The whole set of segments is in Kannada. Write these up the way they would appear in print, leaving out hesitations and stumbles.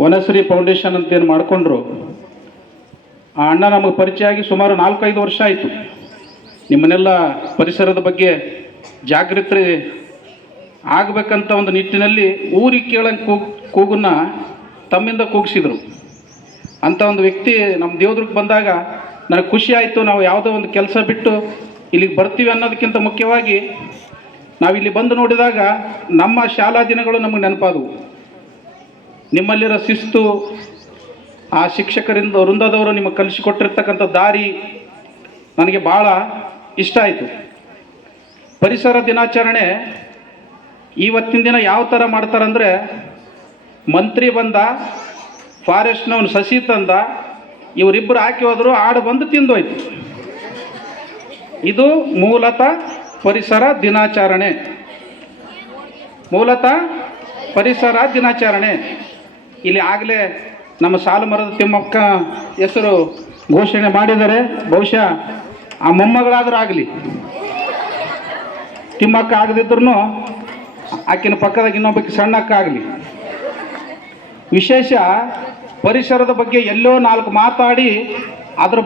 ವನಶ್ರೀ ಫೌಂಡೇಶನ್ ಅಂತ ಏನು ಮಾಡಿಕೊಂಡ್ರು. ಆ ಅಣ್ಣ ನಮಗೆ ಪರಿಚಯ ಆಗಿ ಸುಮಾರು 4-5 ವರ್ಷ ಆಯಿತು. ನಿಮ್ಮನ್ನೆಲ್ಲ ಪರಿಸರದ ಬಗ್ಗೆ ಜಾಗೃತಿ ಆಗಬೇಕಂತ ಒಂದು ನಿಟ್ಟಿನಲ್ಲಿ ಊರಿಗೆ ಕೇಳಂಗೆ ಕೂಗನ್ನ ತಮ್ಮಿಂದ ಕೂಗಿಸಿದರು. ಅಂಥ ಒಂದು ವ್ಯಕ್ತಿ ನಮ್ಮ ದೇವದುರ್ಗಕ್ಕೆ ಬಂದಾಗ ನನಗೆ ಖುಷಿ ಆಯಿತು. ನಾವು ಯಾವುದೋ ಒಂದು ಕೆಲಸ ಬಿಟ್ಟು ಇಲ್ಲಿಗೆ ಬರ್ತೀವಿ ಅನ್ನೋದಕ್ಕಿಂತ ಮುಖ್ಯವಾಗಿ ನಾವಿಲ್ಲಿ ಬಂದು ನೋಡಿದಾಗ ನಮ್ಮ ಶಾಲಾ ದಿನಗಳು ನಮಗೆ ನೆನಪಾದವು. ನಿಮ್ಮಲ್ಲಿರೋ ಶಿಸ್ತು, ಆ ಶಿಕ್ಷಕರಿಂದ ವೃಂದದವರು ನಿಮಗೆ ಕಲಿಸಿಕೊಟ್ಟಿರ್ತಕ್ಕಂಥ ದಾರಿ ನನಗೆ ಭಾಳ ಇಷ್ಟ ಆಯಿತು. ಪರಿಸರ ದಿನಾಚರಣೆ ಇವತ್ತಿನ ದಿನ ಯಾವ ಥರ ಮಾಡ್ತಾರಂದರೆ, ಮಂತ್ರಿ ಬಂದ, ಫಾರೆಸ್ಟ್ನವನು ಸಸಿ ತಂದ, ಇವರಿಬ್ಬರು ಹಾಕಿ ಹೋದರು, ಆಡು ಬಂದು ತಿಂದೋಯ್ತು. ಇದು ಮೂಲತಃ ಪರಿಸರ ದಿನಾಚರಣೆ. ಮೂಲತಃ ಪರಿಸರ ದಿನಾಚರಣೆ. ಇಲ್ಲಿ ಆಗಲೇ ನಮ್ಮ ಸಾಲುಮರದ ತಿಮ್ಮಕ್ಕ ಹೆಸರು ಘೋಷಣೆ ಮಾಡಿದ್ದಾರೆ. ಬಹುಶಃ ಆ ಮೊಮ್ಮಗಳಾದರೂ ಆಗಲಿ, ತಿಮ್ಮಕ್ಕ ಆಗದಿದ್ರೂ ಆಕಿನ ಪಕ್ಕದಾಗ ಇನ್ನೊಬ್ಬಕ್ಕೆ ಸಣ್ಣಕ್ಕ ಆಗಲಿ. ವಿಶೇಷ ಪರಿಸರದ ಬಗ್ಗೆ ಎಲ್ಲೋ 4 ಮಾತಾಡಿ ಅದರ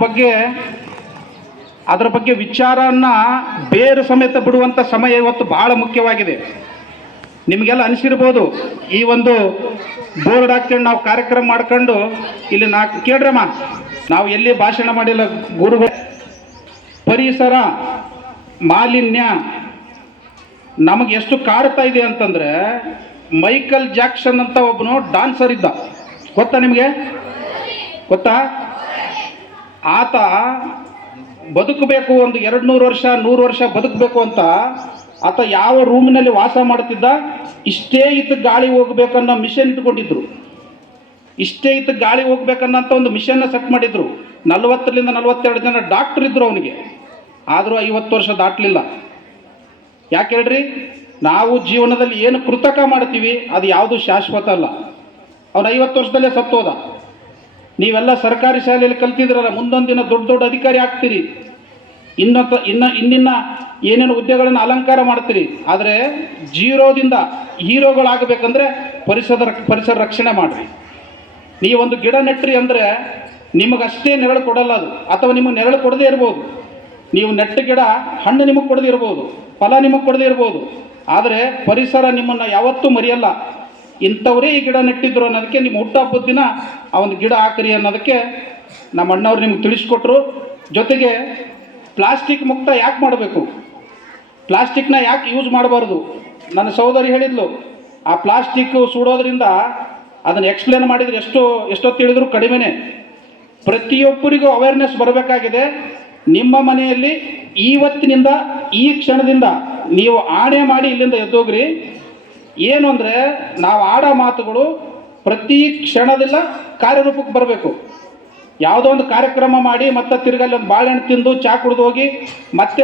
ಬಗ್ಗೆ ವಿಚಾರವನ್ನು ಬೇರು ಸಮೇತ ಬಿಡುವಂಥ ಸಮಯ ಇವತ್ತು ಭಾಳ ಮುಖ್ಯವಾಗಿದೆ. ನಿಮಗೆಲ್ಲ ಅನಿಸಿರ್ಬೋದು, ಈ ಒಂದು ಬೋರ್ಡ್ ಹಾಕ್ಕೊಂಡು ನಾವು ಕಾರ್ಯಕ್ರಮ ಮಾಡ್ಕೊಂಡು ಇಲ್ಲಿ ಕೇಳ್ರಮ್ಮ, ನಾವು ಎಲ್ಲಿ ಭಾಷಣ ಮಾಡಿಲ್ಲ ಗುರುಗಳು. ಪರಿಸರ ಮಾಲಿನ್ಯ ನಮಗೆ ಎಷ್ಟು ಕಾಡ್ತಾ ಇದೆ ಅಂತಂದರೆ, ಮೈಕಲ್ ಜಾಕ್ಸನ್ ಅಂತ ಒಬ್ಬನು ಡಾನ್ಸರ್ ಇದ್ದ, ಗೊತ್ತಾ ನಿಮಗೆ? ಗೊತ್ತಾ? ಆತ ಬದುಕಬೇಕು, ಒಂದು 200 ವರ್ಷ 100 ವರ್ಷ ಬದುಕಬೇಕು ಅಂತ ಆತ ಯಾವ ರೂಮಿನಲ್ಲಿ ವಾಸ ಮಾಡ್ತಿದ್ದ, ಇಷ್ಟೇ ಇತ್ತು ಗಾಳಿ ಹೋಗ್ಬೇಕನ್ನೋ ಮಿಷನ್ ಇಟ್ಕೊಂಡಿದ್ರು. ಇಷ್ಟೇ ಇತ್ತು ಗಾಳಿ ಹೋಗ್ಬೇಕನ್ನೋಂಥ ಒಂದು ಮಿಷನ್ನ ಸೆಟ್ ಮಾಡಿದ್ರು. 40ರಿಂದ 42 ಜನ ಡಾಕ್ಟರ್ ಇದ್ದರು ಅವನಿಗೆ. ಆದರೂ 50 ವರ್ಷ ದಾಟಲಿಲ್ಲ. ಯಾಕೆ ಹೇಳ್ರಿ? ನಾವು ಜೀವನದಲ್ಲಿ ಏನು ಕೃತಕ ಮಾಡ್ತೀವಿ ಅದು ಯಾವುದು ಶಾಶ್ವತ ಅಲ್ಲ. ಅವನು 50 ವರ್ಷದಲ್ಲೇ ಸತ್ತೋದ. ನೀವೆಲ್ಲ ಸರ್ಕಾರಿ ಶಾಲೆಯಲ್ಲಿ ಕಲ್ತಿದ್ರಲ್ಲ, ಮುಂದೊಂದು ದಿನ ದೊಡ್ಡ ದೊಡ್ಡ ಅಧಿಕಾರಿ ಆಗ್ತೀರಿ, ಇನ್ನಿನ್ನ ಏನೇನು ಹುದ್ದೆಗಳನ್ನು ಅಲಂಕಾರ ಮಾಡ್ತೀರಿ. ಆದರೆ ಜೀರೋದಿಂದ ಹೀರೋಗಳಾಗಬೇಕಂದ್ರೆ ಪರಿಸರ ರಕ್ಷಣೆ ಮಾಡಿರಿ. ನೀವೊಂದು ಗಿಡ ನೆಟ್ರಿ ಅಂದರೆ ನಿಮಗಷ್ಟೇ ನೆರಳು ಕೊಡಲ್ಲ ಅದು, ಅಥವಾ ನಿಮಗೆ ನೆರಳು ಕೊಡದೇ ಇರ್ಬೋದು. ನೀವು ನೆಟ್ಟ ಗಿಡ ಹಣ್ಣು ನಿಮಗೆ ಕೊಡದೇ ಇರ್ಬೋದು, ಫಲ ನಿಮಗೆ ಕೊಡದೇ ಇರ್ಬೋದು. ಆದರೆ ಪರಿಸರ ನಿಮ್ಮನ್ನು ಯಾವತ್ತೂ ಮರೆಯಲ್ಲ. ಇಂಥವರೇ ಈ ಗಿಡ ನೆಟ್ಟಿದ್ರು ಅನ್ನೋದಕ್ಕೆ ನಿಮ್ಮ ಹುಟ್ಟುಹಬ್ಬದ ದಿನ ಆ ಒಂದು ಗಿಡ ಹಾಕಿರಿ ಅನ್ನೋದಕ್ಕೆ ನಮ್ಮ ಅಣ್ಣವ್ರು ನಿಮ್ಗೆ ತಿಳಿಸ್ಕೊಟ್ರು. ಜೊತೆಗೆ ಪ್ಲಾಸ್ಟಿಕ್ ಮುಕ್ತ ಯಾಕೆ ಮಾಡಬೇಕು, ಪ್ಲಾಸ್ಟಿಕ್ನ ಯಾಕೆ ಯೂಸ್ ಮಾಡಬಾರ್ದು. ನನ್ನ ಸಹೋದರಿ ಹೇಳಿದ್ಲು, ಆ ಪ್ಲಾಸ್ಟಿಕ್ ಸುಡೋದ್ರಿಂದ ಅದನ್ನು ಎಕ್ಸ್ಪ್ಲೇನ್ ಮಾಡಿದರೆ ಎಷ್ಟೊತ್ತು ಹೇಳಿದ್ರು ಕಡಿಮೆನೇ. ಪ್ರತಿಯೊಬ್ಬರಿಗೂ ಅವೇರ್ನೆಸ್ ಬರಬೇಕಾಗಿದೆ. ನಿಮ್ಮ ಮನೆಯಲ್ಲಿ ಇವತ್ತಿನಿಂದ ಈ ಕ್ಷಣದಿಂದ ನೀವು ಆಣೆ ಮಾಡಿ ಇಲ್ಲಿಂದ ಎದ್ದೋಗ್ರಿ. ಏನು ಅಂದರೆ, ನಾವು ಆಡೋ ಮಾತುಗಳು ಪ್ರತಿ ಕ್ಷಣದಿಂದ ಕಾರ್ಯರೂಪಕ್ಕೆ ಬರಬೇಕು. ಯಾವುದೋ ಒಂದು ಕಾರ್ಯಕ್ರಮ ಮಾಡಿ ಮತ್ತೆ ತಿರ್ಗಲ್ಲಿ ಒಂದು ಬಾಳೆಹಣ್ಣು ತಿಂದು ಚಾ ಕುಡಿದು ಹೋಗಿ ಮತ್ತೆ